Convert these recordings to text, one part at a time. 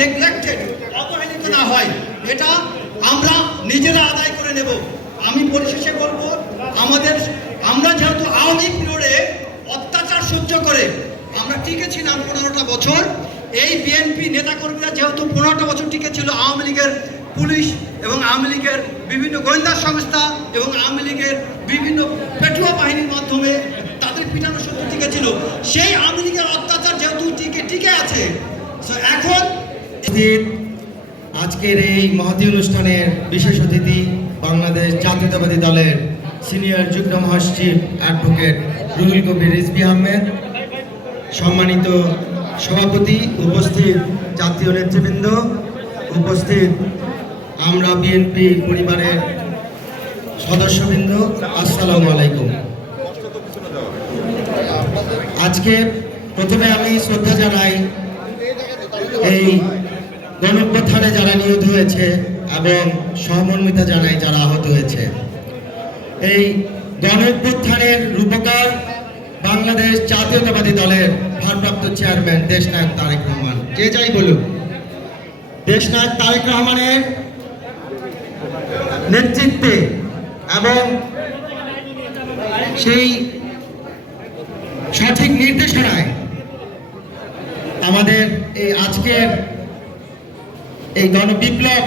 Neglected অবহেলিত না হয়। এটা আমরা নিজেরা আদায় করে নেব। আমি পরিশেষে বলব, আমাদের, আমরা যেহেতু আওয়ামী পিরিয়ডে অত্যাচার সহ্য করে, আমরা টিকে ছিলাম পনেরোটা বছর। এই বিএনপি নেতাকর্মীরা যেহেতু পনেরোটা বছর টিকে ছিল আওয়ামী লীগের পুলিশ এবং আওয়ামী লীগের বিভিন্ন গোয়েন্দা সংস্থা এবং আওয়ামী লীগের বিভিন্ন পেটুয়া বাহিনীর মাধ্যমে তাদের পিটানো সত্য টিকে ছিল সেই আওয়ামী লীগের অত্যাচার যেহেতু টিকে টিকে আছে এখন উপস্থিত আজকের এই মহতী অনুষ্ঠানের বিশেষ অতিথি বাংলাদেশ জাতীয়তাবাদী দলের সিনিয়র যুগ্ম মহাসচিব অ্যাডভোকেট রুহুল কবির রিজভি আহমেদ, সম্মানিত সভাপতি, উপস্থিত জাতীয় নেতৃবৃন্দ, উপস্থিত আমরা বিএনপি পরিবারের সদস্যবৃন্দ, আসসালামু আলাইকুম। আজকে প্রথমে আমি শ্রদ্ধা জানাই এই গণপ্রথানে যারা নিহত হয়েছে এবং সহমর্মিতা জানাই যারা আহত হয়েছে। এই গণপ্রথানের রূপকার বাংলাদেশ জাতীয়তাবাদী দলের ভারপ্রাপ্ত চেয়ারম্যান দেশনায়ক তারেক রহমান। যে যাই বলুক দেশনায়ক তারেক রহমানের নেতৃত্বে এবং সেই সঠিক নির্দেশনায় আমাদের এই আজকের এই গণবিপ্লব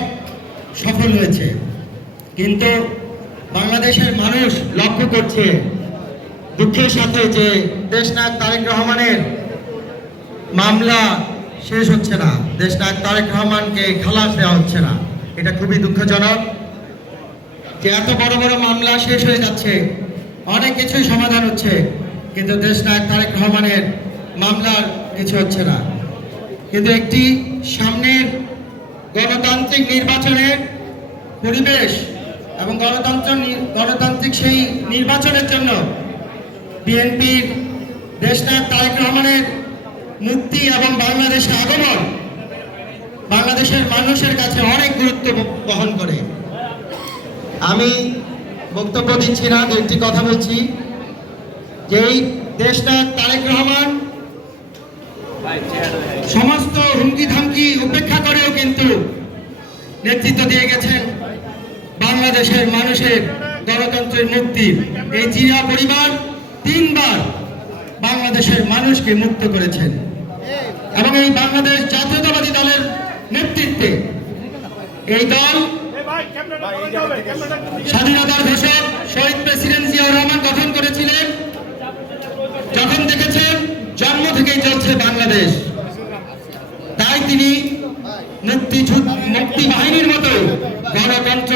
সফল হয়েছে। কিন্তু বাংলাদেশের মানুষ লক্ষ্য করছে দুঃখের সাথে যে দেশনায়ক তারেক রহমানের মামলা শেষ হচ্ছে না। দেশনায়ক তারেক রহমানকে খালাস দেওয়া হচ্ছে না। এটা খুবই দুঃখজনক যে এত বড় বড় মামলা শেষ হয়ে যাচ্ছে। অনেক কিছুই সমাধান হচ্ছে, কিন্তু দেশনায়ক তারেক রহমানের মামলার কিছু হচ্ছে না। কিন্তু একটি সামনের গণতান্ত্রিক নির্বাচনের পরিবেশ এবং গণতন্ত্র গণতান্ত্রিক সেই নির্বাচনের জন্য বিএনপির দেশনায়ক তারেক রহমানের মুক্তি এবং বাংলাদেশে আগমন বাংলাদেশের মানুষের কাছে অনেক গুরুত্ব বহন করে। আমি বক্তব্য দিচ্ছি না একটি কথা বলছি। যে এই দেশনায়ক তারেক রহমান সমস্ত হুমকি নেতৃত্ব দিয়ে গেছেন বাংলাদেশের মানুষের গণতন্ত্রের মুক্তি। এই জিয়া পরিবার তিনবার বাংলাদেশের মানুষকে মুক্ত করেছেন। এবং এই বাংলাদেশ জাতীয়তাবাদী দলের নেতৃত্বে এই দল স্বাধীনতার ঘোষক শহীদ প্রেসিডেন্ট জিয়াউর রহমান গঠন করেছিলেন। যখন দেখেছেন, জন্ম থেকেই চলছে বাংলাদেশ। তাই তিনি নেতৃ বাহিনীর মতো গণতন্ত্র